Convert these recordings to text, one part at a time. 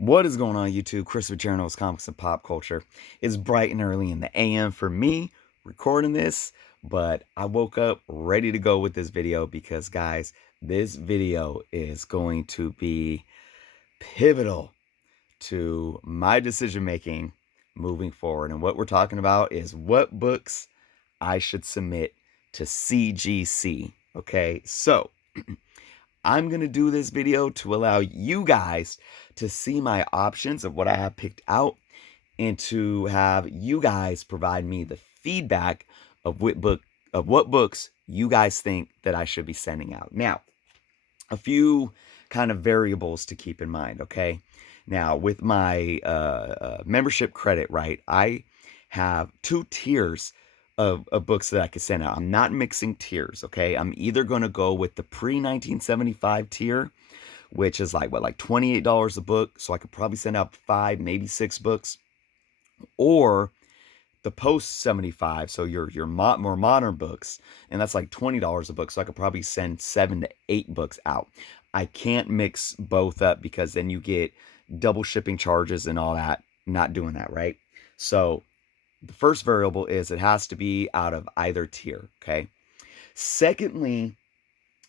What is going on, YouTube? Chris with Journals, Comics, and Pop Culture. It's bright and early in the AM for me recording this, but I woke up ready to go with this video because, guys, this video is going to be pivotal to my decision making moving forward. And what we're talking about is what books I should submit to CGC. Okay, so I'm going to do this video to allow you guys to see my options of what I have picked out and to have you guys provide me the feedback of what books you guys think that I should be sending out. Now, a few kind of variables to keep in mind, okay? Now, with my membership credit, right, I have 2 tiers of books that I could send out. I'm not mixing tiers, okay? I'm either going to go with the pre-1975 tier, which is like, what, like $28 a book, so I could probably send out 5, maybe 6 books, or the post-75, so your more modern books, and that's like $20 a book, so I could probably send 7 to 8 books out. I can't mix both up because then you get double shipping charges and all that. Not doing that, right? So the first variable is it has to be out of either tier, okay? Secondly,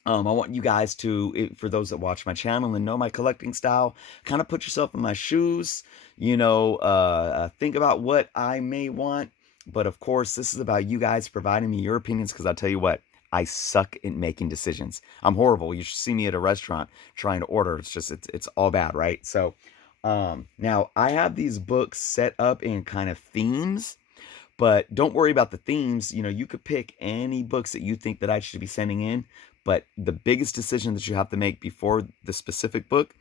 I want you guys to, for those that watch my channel and know my collecting style, kind of put yourself in my shoes, think about what I may want. But of course, this is about you guys providing me your opinions, because I'll tell you what, I suck at making decisions. I'm horrible. You should see me at a restaurant trying to order. It's all bad, right? So now I have these books set up in kind of themes. But don't worry about the themes. You could pick any books that you think that I should be sending in. But the biggest decision that you have to make before the specific book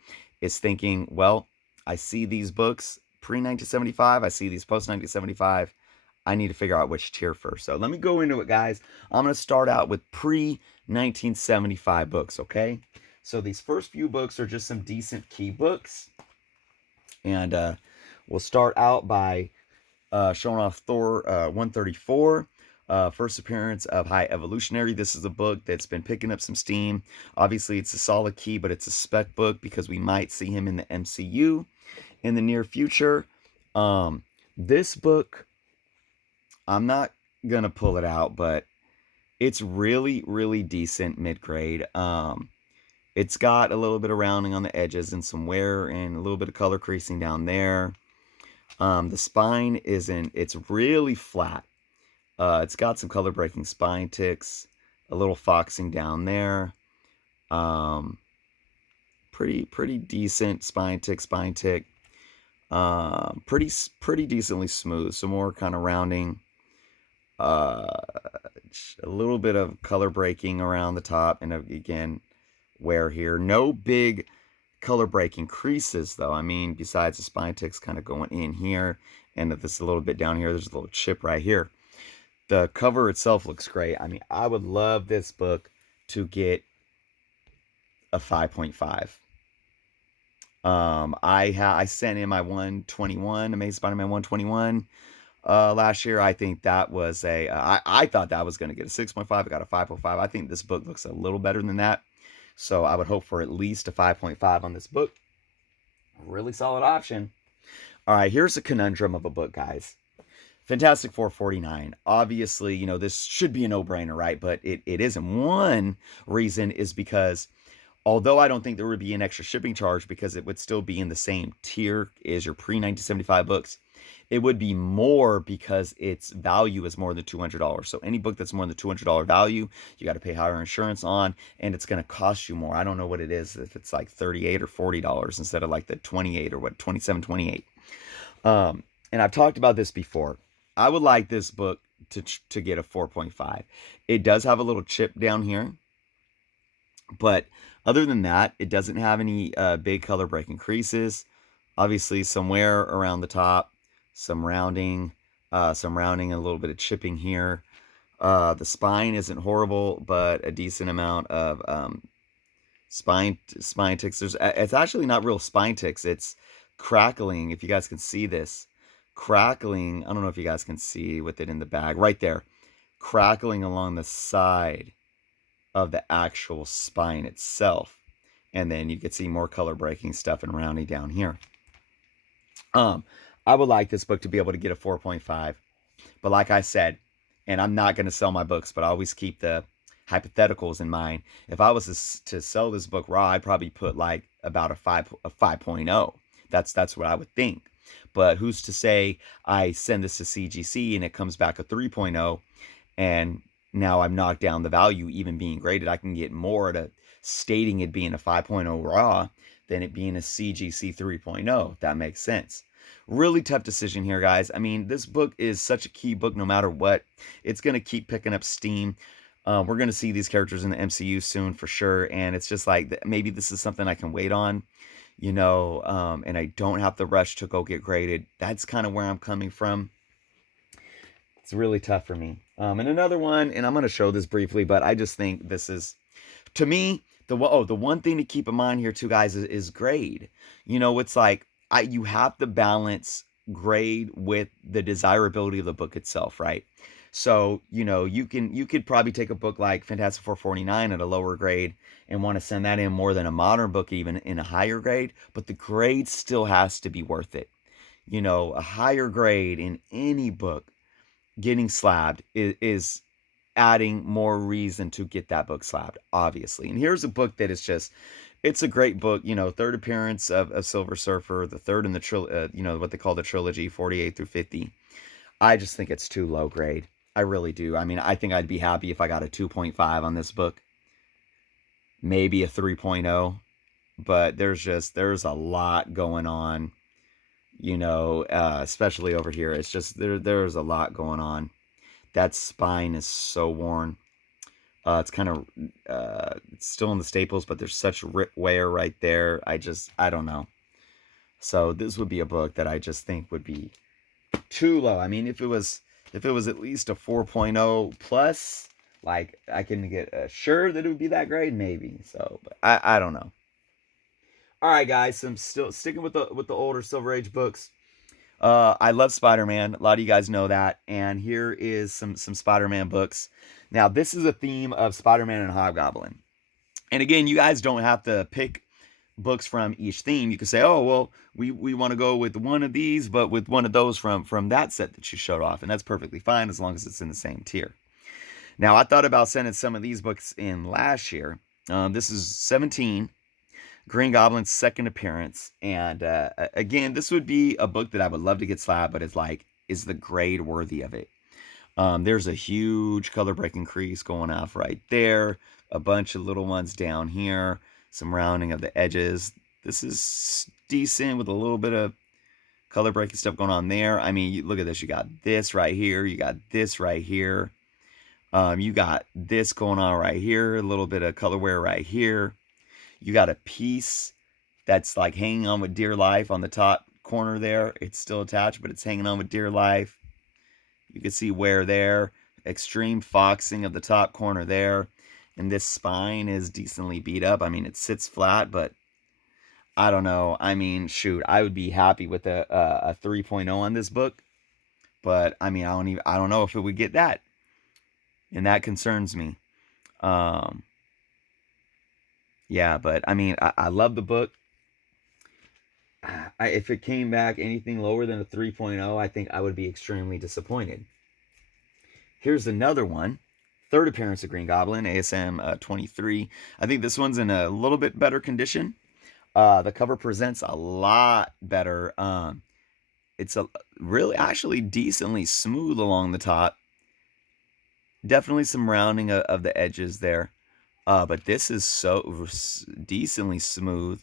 is thinking, well, I see these books pre-1975. I see these post-1975. I need to figure out which tier first. So let me go into it, guys. I'm going to start out with pre-1975 books, okay? So these first few books are just some decent key books. And we'll start out by showing off Thor 134, first appearance of High Evolutionary. This is a book that's been picking up some steam. Obviously, it's a solid key, but it's a spec book because we might see him in the MCU in the near future. This book, I'm not going to pull it out, but it's really, really decent mid-grade. It's got a little bit of rounding on the edges and some wear and a little bit of color creasing down there. The spine it's really flat. It's got some color breaking spine ticks, a little foxing down there. Pretty decent spine tick. Pretty decently smooth. Some more kind of rounding. A little bit of color breaking around the top, and again, wear here. No big color breaking creases, though. I mean, besides the spine ticks kind of going in here, and this a little bit down here, there's a little chip right here. The cover itself looks great. I mean, I would love this book to get a 5.5. I sent in my 121, Amazing Spider-Man 121 last year. I think that was I thought that was going to get a 6.5. I got a 5.5. I think this book looks a little better than that. So I would hope for at least a 5.5 on this book. Really solid option. All right, here's a conundrum of a book, guys. Fantastic Four 49. Obviously, this should be a no-brainer, right? But it isn't. One reason is because although I don't think there would be an extra shipping charge because it would still be in the same tier as your pre-1975 books, it would be more because its value is more than $200. So any book that's more than $200 value, you got to pay higher insurance on, and it's going to cost you more. I don't know what it is, if it's like $38 or $40 instead of like the 28 or what, 27, 28. And I've talked about this before. I would like this book to get a 4.5. It does have a little chip down here, but other than that, it doesn't have any big color breaking creases. Obviously, some wear around the top, some rounding, a little bit of chipping here. The spine isn't horrible, but a decent amount of spine ticks. It's actually not real spine ticks. It's crackling. If you guys can see this, crackling. I don't know if you guys can see with it in the bag right there, crackling along the side of the actual spine itself. And then you can see more color breaking stuff and rounding down here. Um, I would like this book to be able to get a 4.5. But like I said, and I'm not going to sell my books, but I always keep the hypotheticals in mind. If I was to sell this book raw, I'd probably put like about a 5.0. That's what I would think. But who's to say I send this to CGC and it comes back a 3.0, and now I've knocked down the value even being graded. I can get more to stating it being a 5.0 raw than it being a CGC 3.0. If that makes sense. Really tough decision here, guys. I mean, this book is such a key book no matter what. It's going to keep picking up steam. We're going to see these characters in the MCU soon for sure. And it's just like, maybe this is something I can wait on, and I don't have to rush to go get graded. That's kind of where I'm coming from. It's really tough for me. And another one, and I'm going to show this briefly, but I just think this is, to me, the one thing to keep in mind here too, guys, is grade. It's like you have to balance grade with the desirability of the book itself, right? So you could probably take a book like Fantastic Four 49 at a lower grade and want to send that in more than a modern book even in a higher grade, but the grade still has to be worth it. A higher grade in any book getting slabbed is adding more reason to get that book slabbed, obviously. And here's a book that is just, it's a great book, third appearance of Silver Surfer, the third in the what they call the trilogy, 48 through 50. I just think it's too low grade. I really do. I mean, I think I'd be happy if I got a 2.5 on this book, maybe a 3.0, but there's a lot going on, especially over here. It's just, there's a lot going on. That spine is so worn. It's kind of, it's still in the staples, but there's such rip wear right there. I don't know. So this would be a book that I just think would be too low. I mean, if it was at least a 4.0 plus, like I can get sure that it would be that grade, maybe. So, but I don't know. All right, guys. I'm still sticking with the older Silver Age books. I love Spider-Man. A lot of you guys know that. And here is some Spider-Man books. Now, this is a theme of Spider-Man and Hobgoblin. And again, you guys don't have to pick books from each theme. You can say, oh, well, we want to go with one of these, but with one of those from that set that you showed off. And that's perfectly fine as long as it's in the same tier. Now, I thought about sending some of these books in last year. This is 17. Green Goblin's second appearance. And again, this would be a book that I would love to get slabbed, but it's like, is the grade worthy of it? There's a huge color breaking crease going off right there. A bunch of little ones down here. Some rounding of the edges. This is decent with a little bit of color breaking stuff going on there. I mean, look at this. You got this right here. You got this right here. You got this going on right here. A little bit of color wear right here. You got a piece that's like hanging on with dear life on the top corner there. It's still attached, but it's hanging on with dear life. You can see wear there. Extreme foxing of the top corner there. And this spine is decently beat up. I mean, it sits flat, but I don't know. I mean, shoot, I would be happy with a 3.0 on this book. But I mean, I don't know if it would get that. And that concerns me. Yeah, but I mean, I love the book. If it came back anything lower than a 3.0, I think I would be extremely disappointed. Here's another one. Third appearance of Green Goblin, ASM 23. I think this one's in a little bit better condition. The cover presents a lot better. It's a really actually decently smooth along the top. Definitely some rounding of the edges there. But this is so decently smooth.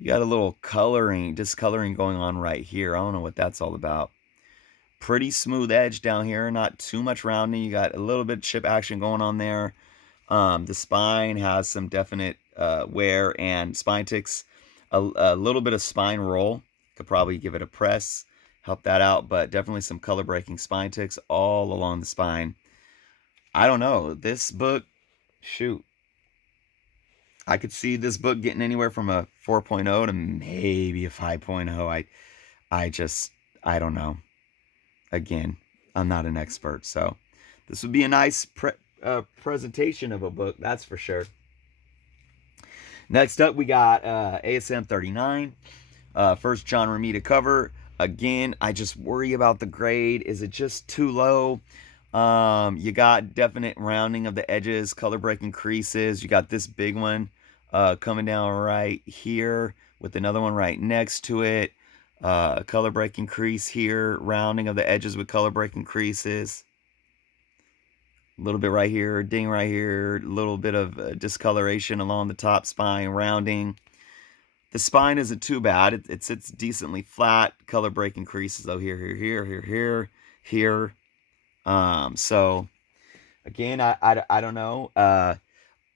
You got a little discoloring going on right here. I don't know what that's all about. Pretty smooth edge down here. Not too much rounding. You got a little bit of chip action going on there. The spine has some definite wear and spine ticks. A little bit of spine roll. Could probably give it a press. Help that out. But definitely some color breaking spine ticks all along the spine. I don't know. This book, shoot. I could see this book getting anywhere from a 4.0 to maybe a 5.0. I don't know. Again, I'm not an expert, so this would be a nice presentation of a book, that's for sure. Next up, we got ASM 39. First John Romita cover. Again, I just worry about the grade. Is it just too low? You got definite rounding of the edges, color breaking creases. You got this big one coming down right here with another one right next to it. Color breaking crease here, rounding of the edges with color breaking creases. A little bit right here, ding right here, a little bit of discoloration along the top spine, rounding. The spine isn't too bad. It sits decently flat. Color breaking creases though here. So again, I don't know.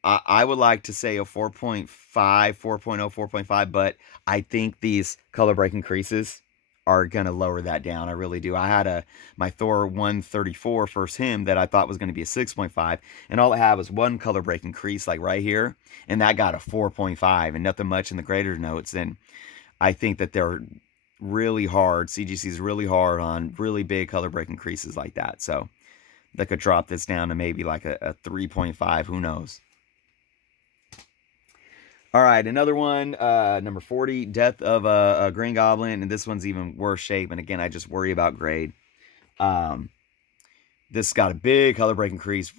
I would like to say a 4.5, 4.0, 4.5, but I think these color breaking creases are going to lower that down. I really do. I had my Thor 134 first hymn that I thought was going to be a 6.5, and all it had was one color breaking crease like right here, and that got a 4.5 and nothing much in the greater notes. And I think that they're really hard. CGC is really hard on really big color breaking creases like that. So they could drop this down to maybe like a 3.5. Who knows? All right, another one, number 40, Death of a Green Goblin, and this one's even worse shape, and again, I just worry about grade. This got a big color breaking crease,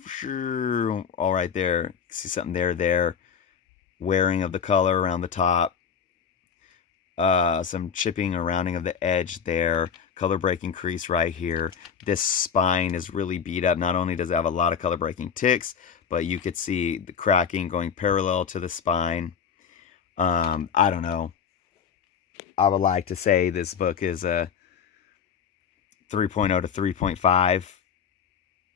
all right there. See something there. Wearing of the color around the top. Some chipping or rounding of the edge there. Color breaking crease right here. This spine is really beat up. Not only does it have a lot of color breaking ticks, but you could see the cracking going parallel to the spine. I don't know. I would like to say this book is a 3.0 to 3.5.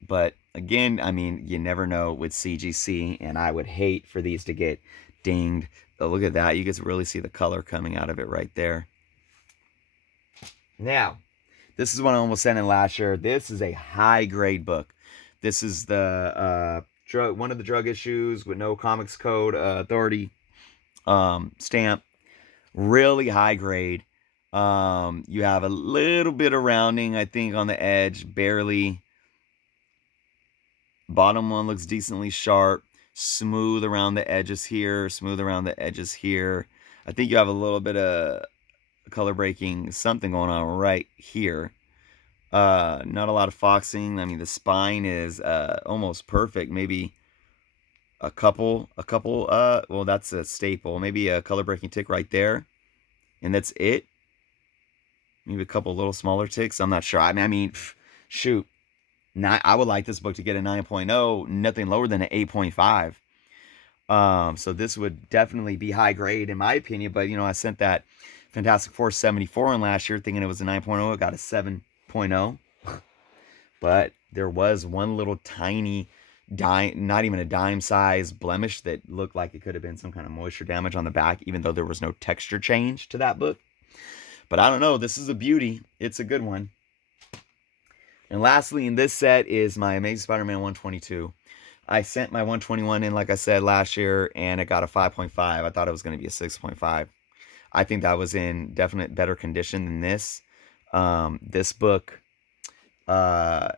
But again, I mean, you never know with CGC, and I would hate for these to get dinged. But look at that. You can really see the color coming out of it right there. Now, this is one I almost sent in last year. This is a high-grade book. This is the one of the drug issues with no comics code authority stamp. Really high grade. You have a little bit of rounding, I think, on the edge, barely. Bottom one looks decently sharp. Smooth around the edges here. Smooth around the edges here. I think you have a little bit of color breaking, something going on right here. Not a lot of foxing. I mean, the spine is almost perfect. Maybe a couple, well, that's a staple. Maybe a color breaking tick right there. And that's it. Maybe a couple little smaller ticks. I'm not sure. I mean, shoot. I would like this book to get a 9.0, nothing lower than an 8.5. So this would definitely be high grade in my opinion. But, you know, I sent that Fantastic Four 74 in last year thinking it was a 9.0. It got a 7.0. But there was one little tiny dime, not even a dime size blemish that looked like it could have been some kind of moisture damage on the back, even though there was no texture change to that book. But I don't know. This is a beauty. It's a good one. And lastly, in this set is my Amazing Spider-Man 122. I sent my 121 in, like I said, last year, and it got a 5.5. I thought it was going to be a 6.5. I think that was in definite better condition than this. This book has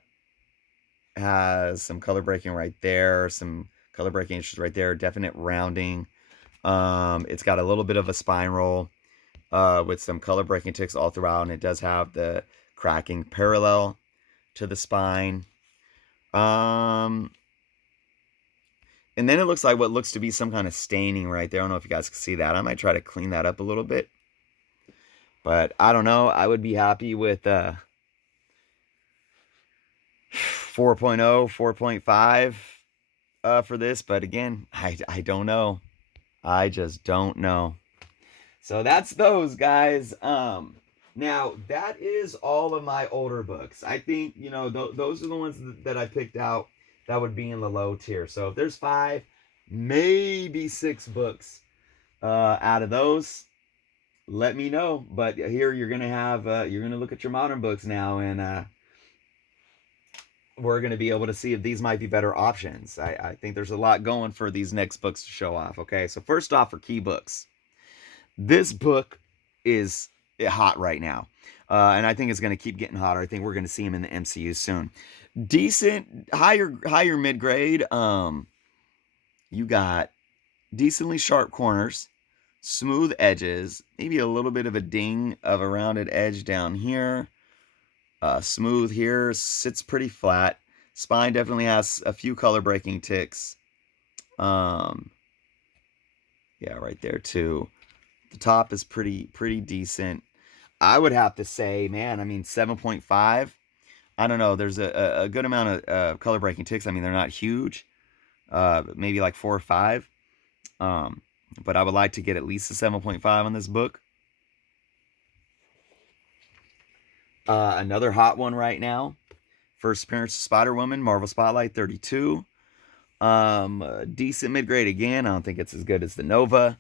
some color breaking right there, some color breaking issues right there, definite rounding. It's got a little bit of a spine roll with some color breaking ticks all throughout, and it does have the cracking parallel to the spine. And then it looks like what looks to be some kind of staining right there. I don't know if you guys can see that. I might try to clean that up a little bit. But I don't know. I would be happy with 4.0, 4.5 for this. But again, I don't know. I just don't know. So that's those, guys. Now, that is all of my older books. I think, you know, those are the ones that I picked out that would be in the low tier. So if there's 5, maybe 6 books out of those, let me know. But here you're going to have, you're going to look at your modern books now, and we're going to be able to see if these might be better options. I think there's a lot going for these next books to show off. Okay, so first off, for key books. This book is hot right now. And I think it's going to keep getting hotter. I think we're going to see him in the MCU soon. Decent, higher mid-grade. You got decently sharp corners. Smooth edges, maybe a little bit of a ding of a rounded edge down here. Smooth here, sits pretty flat. Spine definitely has a few color breaking ticks. Yeah, right there too. The top is pretty decent. I would have to say, man, I mean, 7.5. I don't know. There's a good amount of color breaking ticks. I mean, they're not huge. Maybe like 4 or 5. But I would like to get at least a 7.5 on this book. Another hot one right now. First appearance of Spider-Woman, Marvel Spotlight 32. Decent mid-grade again. I don't think it's as good as the Nova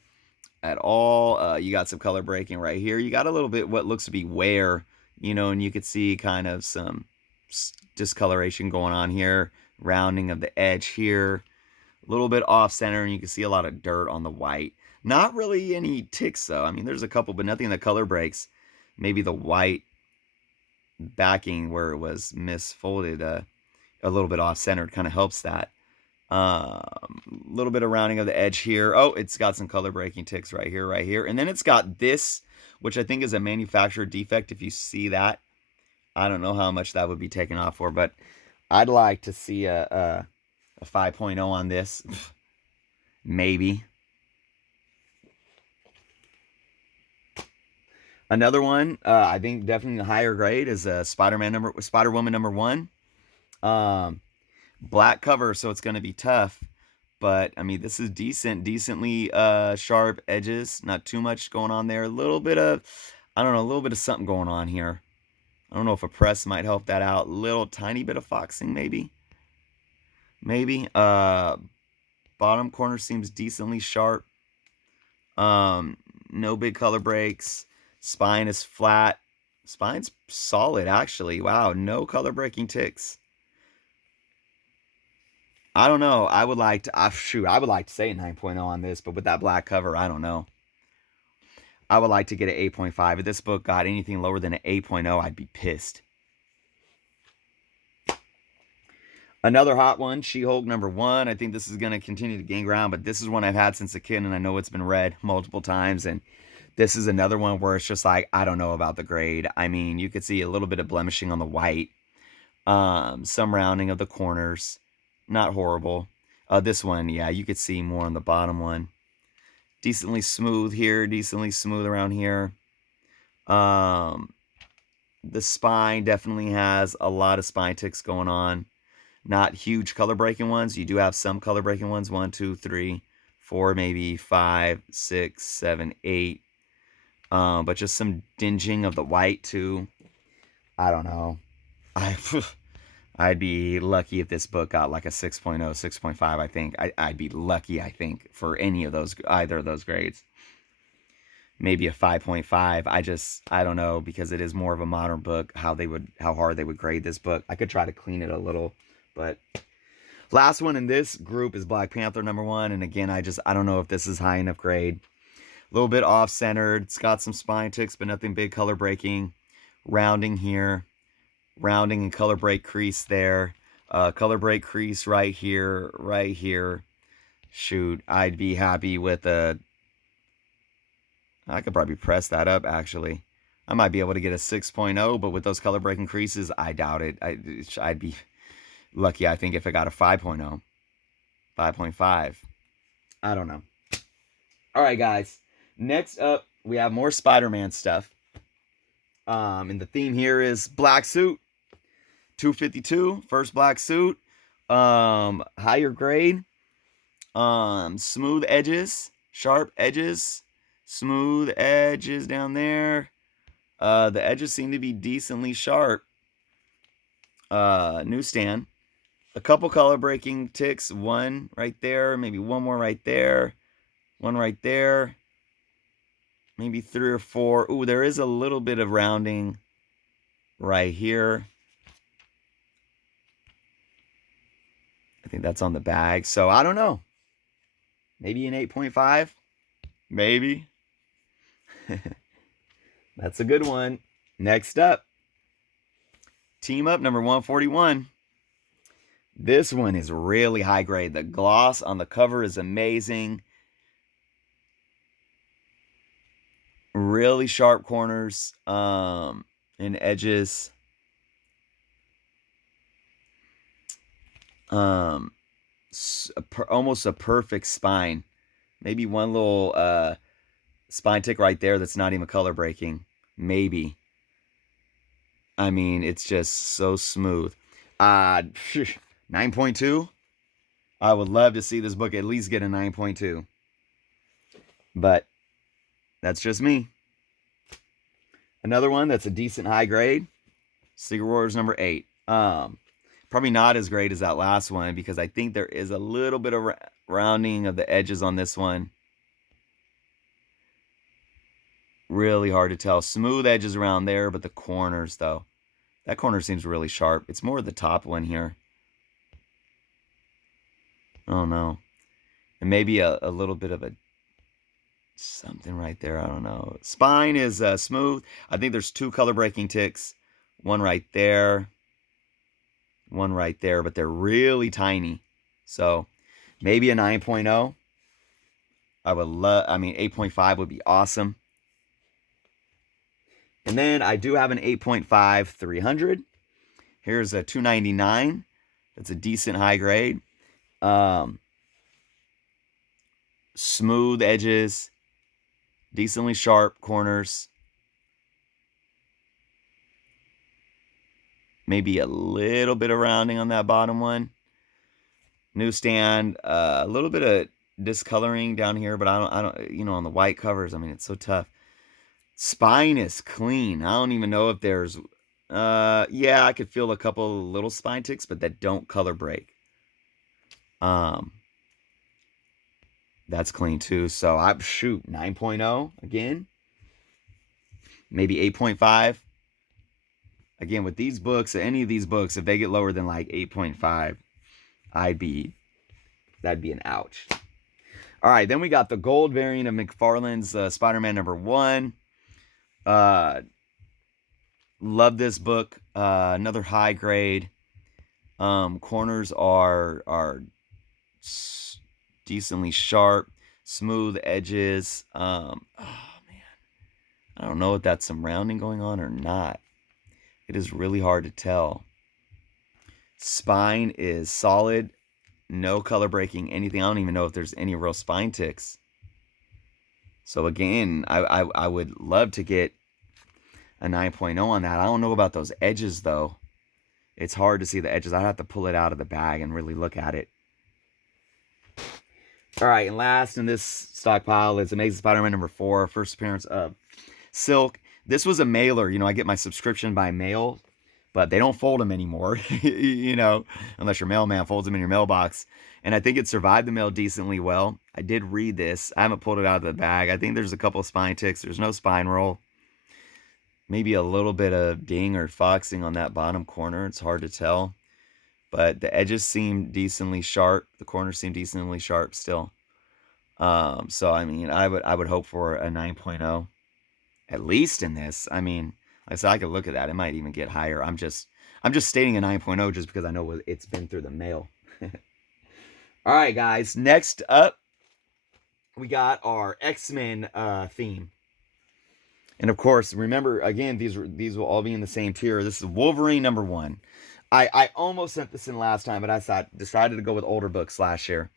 at all. You got some color breaking right here. You got a little bit what looks to be wear, you know, and you could see kind of some discoloration going on here. Rounding of the edge here. A little bit off center, and you can see a lot of dirt on the white. Not really any ticks, though. I mean, there's a couple, but nothing that color breaks. Maybe the white backing where it was misfolded a little bit off center kind of helps that. Little bit of rounding of the edge here. Oh, it's got some color breaking ticks right here. And then it's got this, which I think is a manufacturer defect. If you see that, I don't know how much that would be taken off for, but I'd like to see a 5.0 on this. Maybe. Another one, I think definitely the higher grade is Spider-Woman number 1. Black cover, so it's going to be tough. But, I mean, this is decently sharp edges. Not too much going on there. A little bit of, I don't know, a little bit of something going on here. I don't know if a press might help that out. Little tiny bit of foxing, maybe. Bottom corner seems decently sharp. No big color breaks. Spine is flat. Spine's solid, actually. Wow, no color breaking ticks. I don't know. I would like to I would like to say a 9.0 on this, but with that black cover, I don't know. I would like to get an 8.5. If this book got anything lower than an 8.0, I'd be pissed. Another hot one, She-Hulk number 1. I think this is going to continue to gain ground, but this is one I've had since a kid, and I know it's been read multiple times, and this is another one where it's just like, I don't know about the grade. I mean, you could see a little bit of blemishing on the white. Some rounding of the corners. Not horrible. This one, yeah, you could see more on the bottom one. Decently smooth here, decently smooth around here. The spine definitely has a lot of spine ticks going on. Not huge color breaking ones. You do have some color breaking ones. 1, 2, 3, 4, maybe 5, 6, 7, 8. But just some dinging of the white too. I don't know. I'd be lucky if this book got like a 6.0, 6.5, I think. I'd be lucky, I think, for either of those grades. Maybe a 5.5. I don't know, because it is more of a modern book, how hard they would grade this book. I could try to clean it a little, but last one in this group is Black Panther number 1, and again, I don't know if this is high enough grade. A little bit off-centered. It's got some spine ticks, but nothing big color breaking. Rounding here. Rounding and color break crease there. Color break crease right here. Shoot, I'd be happy with a... I could probably press that up, actually. I might be able to get a 6.0, but with those color breaking creases, I doubt it. I'd be lucky, I think, if I got a 5.0. 5.5. I don't know. All right, guys. Next up, we have more Spider-Man stuff. And the theme here is black suit. 252, first black suit. Higher grade. Smooth edges. Sharp edges. Smooth edges down there. The edges seem to be decently sharp. Newsstand. A couple color breaking ticks. One right there. Maybe one more right there. One right there. Maybe 3 or 4. Ooh, there is a little bit of rounding right here. I think that's on the bag. So, I don't know. Maybe an 8.5. Maybe. That's a good one. Next up. Team Up number 141. This one is really high grade. The gloss on the cover is amazing. Really sharp corners and edges. Almost a perfect spine. Maybe one little spine tick right there that's not even color breaking. Maybe. I mean, it's just so smooth. 9.2. I would love to see this book at least get a 9.2. But that's just me. Another one that's a decent high grade. Secret Wars number 8. Probably not as great as that last one because I think there is a little bit of rounding of the edges on this one. Really hard to tell. Smooth edges around there, but the corners, though. That corner seems really sharp. It's more the top one here. Oh, no. And maybe a little bit of a something right there. I don't know. Spine is smooth. I think there's 2 color breaking ticks. One right there. One right there, but they're really tiny. So maybe a 9.0. I mean, 8.5 would be awesome. And then I do have an 8.5 300. Here's a 299. That's a decent high grade. Smooth edges. Decently sharp corners. Maybe a little bit of rounding on that bottom one. Newsstand. A little bit of discoloring down here, but I don't, you know, on the white covers, I mean, it's so tough. Spine is clean. I don't even know if there's, yeah, I could feel a couple little spine ticks, but that don't color break. That's clean too. So I shoot 9.0 again. Maybe 8.5. Again, with these books, any of these books, if they get lower than like 8.5, that'd be an ouch. All right, then we got the gold variant of McFarlane's Spider-Man #1. Love this book. Another high grade. Corners are decently sharp, smooth edges. Oh man, I don't know if that's some rounding going on or not. It is really hard to tell. Spine is solid, no color breaking, anything. I don't even know if there's any real spine ticks. So again, I would love to get a 9.0 on that. I don't know about those edges though. It's hard to see the edges. I'd have to pull it out of the bag and really look at it. All right, and last in this stockpile is Amazing Spider-Man #4, first appearance of Silk. This was a mailer. You know, I get my subscription by mail, but they don't fold them anymore, you know, unless your mailman folds them in your mailbox. And I think it survived the mail decently well. I did read this. I haven't pulled it out of the bag. I think there's a couple of spine ticks. There's no spine roll. Maybe a little bit of ding or foxing on that bottom corner. It's hard to tell. But the edges seem decently sharp. The corners seem decently sharp still. So, I mean, I would hope for a 9.0. At least in this. I mean, like I said, I could look at that. It might even get higher. I'm just stating a 9.0 just because I know it's been through the mail. All right, guys. Next up, we got our X-Men theme. And of course, remember, again, these will all be in the same tier. This is Wolverine #1. I almost sent this in last time, but I decided to go with older books last year.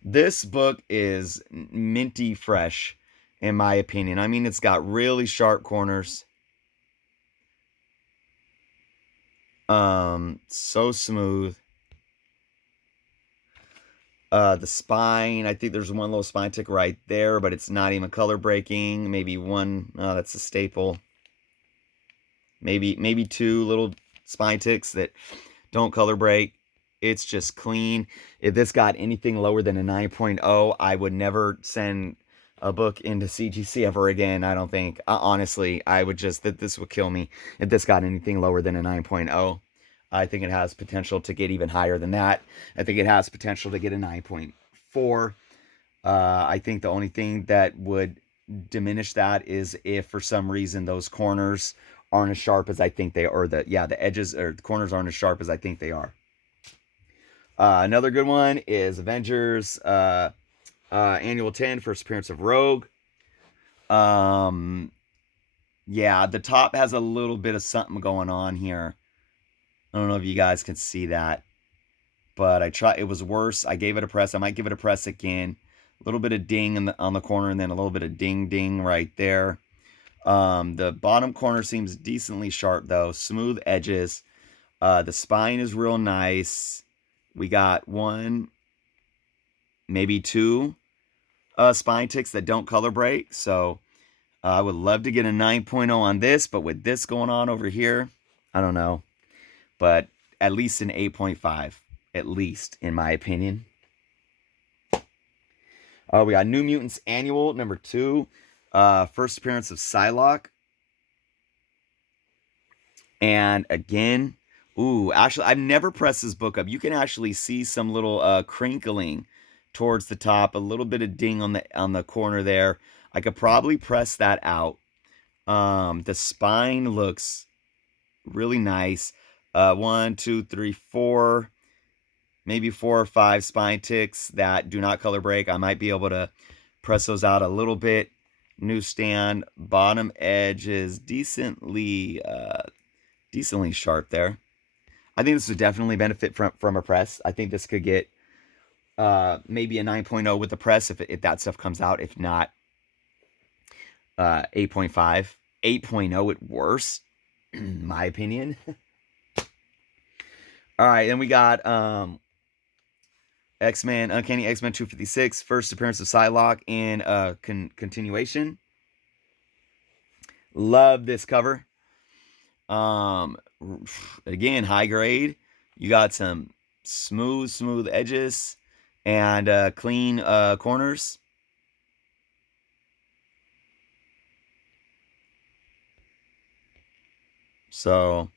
This book is minty fresh, in my opinion. I mean, it's got really sharp corners. So smooth. The spine, I think there's one little spine tick right there, but it's not even color breaking. Maybe one, that's a staple. Maybe 2 little spine ticks that don't color break. It's just clean. If this got anything lower than a 9.0, I would never send a book into CGC ever again, I don't think. Honestly, I would just, this would kill me if this got anything lower than a 9.0. I think it has potential to get even higher than that. I think it has potential to get a 9.4. I think the only thing that would diminish that is if for some reason those corners aren't as sharp as I think they are. The edges or the corners aren't as sharp as I think they are. Another good one is Avengers Annual 10, first appearance of Rogue. Yeah, the top has a little bit of something going on here. I don't know if you guys can see that, but it was worse. I gave it a press. I might give it a press again. A little bit of ding on the corner, and then a little bit of ding ding right there. The bottom corner seems decently sharp though. Smooth edges. The spine is real nice. We got one, maybe two spine ticks that don't color break. So I would love to get a 9.0 on this, but with this going on over here, I don't know. But at least an 8.5, at least, in my opinion. We got New Mutants Annual, number 2. First appearance of Psylocke. And again, actually, I've never pressed this book up. You can actually see some little crinkling towards the top, a little bit of ding on the corner there. I could probably press that out. The spine looks really nice. 1, 2, 3, 4, maybe 4 or 5 spine ticks that do not color break. I might be able to press those out a little bit. Newsstand, bottom edge is decently sharp there. I think this would definitely benefit from a press. I think this could get maybe a 9.0 with the press if that stuff comes out. If not, 8.5. 8.0 at worst, in my opinion. All right, then we got X-Men, Uncanny X-Men 256, first appearance of Psylocke in continuation. Love this cover. Again, high grade. You got some smooth edges and clean corners. So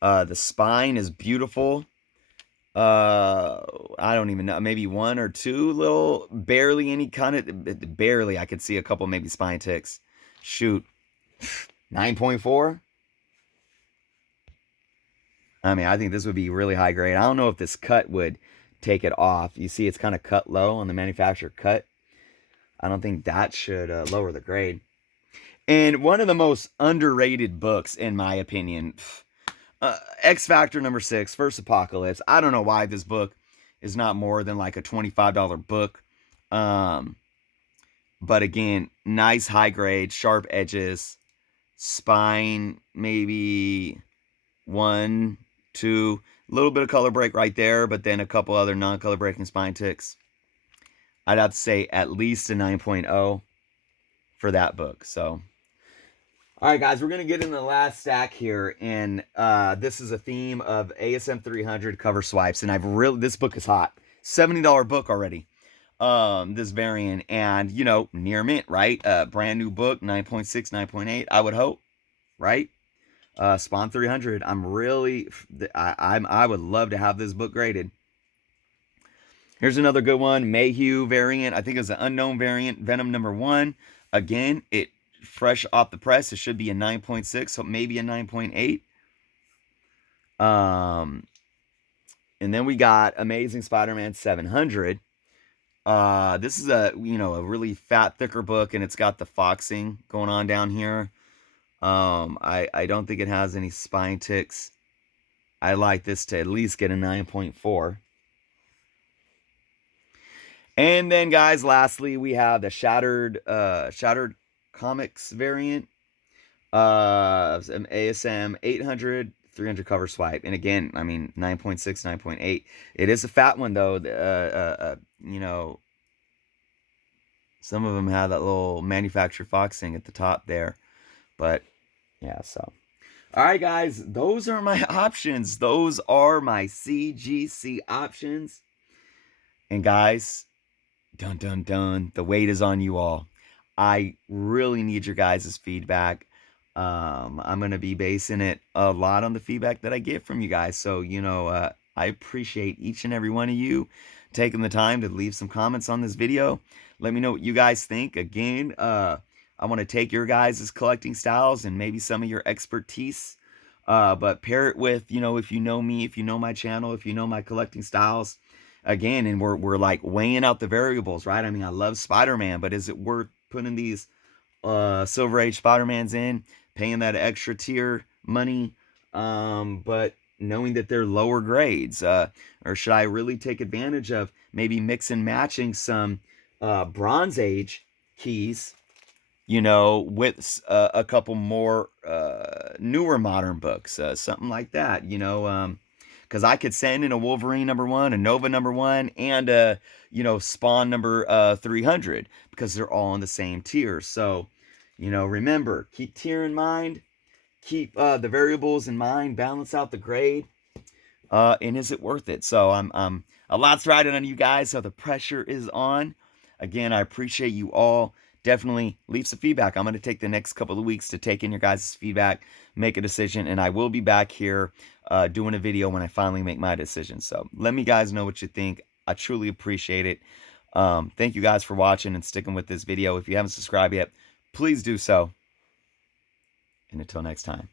the spine is beautiful. I don't even know, maybe 1 or 2 little, barely any kind of, barely, I could see a couple maybe spine ticks. Shoot, 9.4. I mean, I think this would be really high grade. I don't know if this cut would take it off. You see it's kind of cut low on the manufacturer cut. I don't think that should lower the grade. And one of the most underrated books, in my opinion, X Factor number 6, First Apocalypse. I don't know why this book is not more than like a $25 book. But again, nice high grade, sharp edges, spine maybe 1, 2, a little bit of color break right there, but then a couple other non-color breaking spine ticks. I'd have to say at least a 9.0 for that book. So, all right, guys, we're going to get into the last stack here, and this is a theme of ASM 300 cover swipes, and this book is hot. $70 book already, this variant, and, you know, near mint, right? Brand new book, 9.6, 9.8, I would hope, right? Spawn 300, I would love to have this book graded. Here's another good one, Mayhew variant. I think it's an unknown variant, Venom number 1. Again, it fresh off the press. It should be a 9.6, so maybe a 9.8. And then we got Amazing Spider-Man 700. This is a really fat, thicker book, and it's got the foxing going on down here. I don't think it has any spine ticks. I like this to at least get a 9.4. And then, guys, lastly, we have the Shattered Comics variant. ASM 800, 300 cover swipe. And again, I mean, 9.6, 9.8. It is a fat one, though. You know, some of them have that little manufactured foxing at the top there. But, yeah, so. All right, guys, those are my options. Those are my CGC options. And, guys, dun, dun, dun, the weight is on you all. I really need your guys' feedback. I'm going to be basing it a lot on the feedback that I get from you guys. So, you know, I appreciate each and every one of you taking the time to leave some comments on this video. Let me know what you guys think. Again, I want to take your guys' collecting styles and maybe some of your expertise, but pair it with, you know, if you know me, if you know my channel, if you know my collecting styles, again, and we're like weighing out the variables, right? I mean, I love Spider-Man, but is it worth putting these Silver Age Spider-Man's in, paying that extra tier money, but knowing that they're lower grades? Or should I really take advantage of maybe mix and matching some Bronze Age keys, with a couple more newer modern books, something like that, because I could send in a Wolverine #1, a Nova #1, and a Spawn number 300 because they're all in the same tier. So, remember, keep tier in mind, keep the variables in mind, balance out the grade, and is it worth it? So I'm a lot's riding on you guys, so the pressure is on. Again, I appreciate you all. Definitely leave some feedback. I'm going to take the next couple of weeks to take in your guys' feedback, make a decision, and I will be back here doing a video when I finally make my decision. So let me guys know what you think. I truly appreciate it. Thank you guys for watching and sticking with this video. If you haven't subscribed yet, please do so. And until next time.